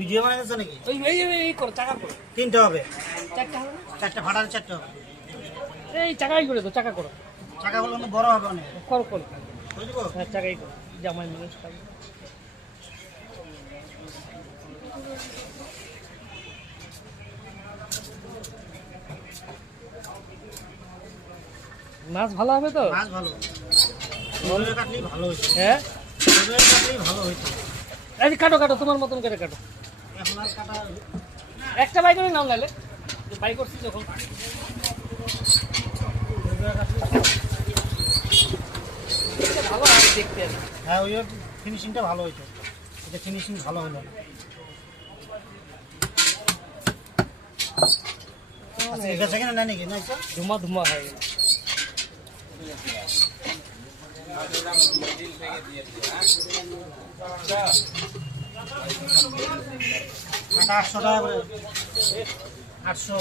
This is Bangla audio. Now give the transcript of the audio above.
ভিডিও বানাইছে নাকি? এই করো চাকা করো। তিনটা হবে, চারটা হবে না? চারটা ফাটার চারটা হবে। এই চাকাই করে তো চাকা করো। চাকাগুলো বড় হবে অনেক। করো করো। করে দিব? হ্যাঁ চাকাই করো। জামাই মানুষ খাবে। মাছ ভালো হবে তো? মাছ ভালো। রোদে কাটলেই ভালো হইছে। হ্যাঁ? রোদে কাটলেই ভালো হইছে। এই যে কাটো কাটো তোমার মতন করে কাটো। এখন আর কাটা একটা বাই করে নাও নালে। বাই করছি যখন। ভালো আর দেখতে আর। হ্যাঁ ওই ফিনিশিংটা ভালো হইছে। এটা ফিনিশিং ভালো হলো না। আচ্ছা এটা সেকেন্ড না নাকি? না এটা ধুমা ধুমা হয়ে গেল। কাটা 800 টাকা করে। 800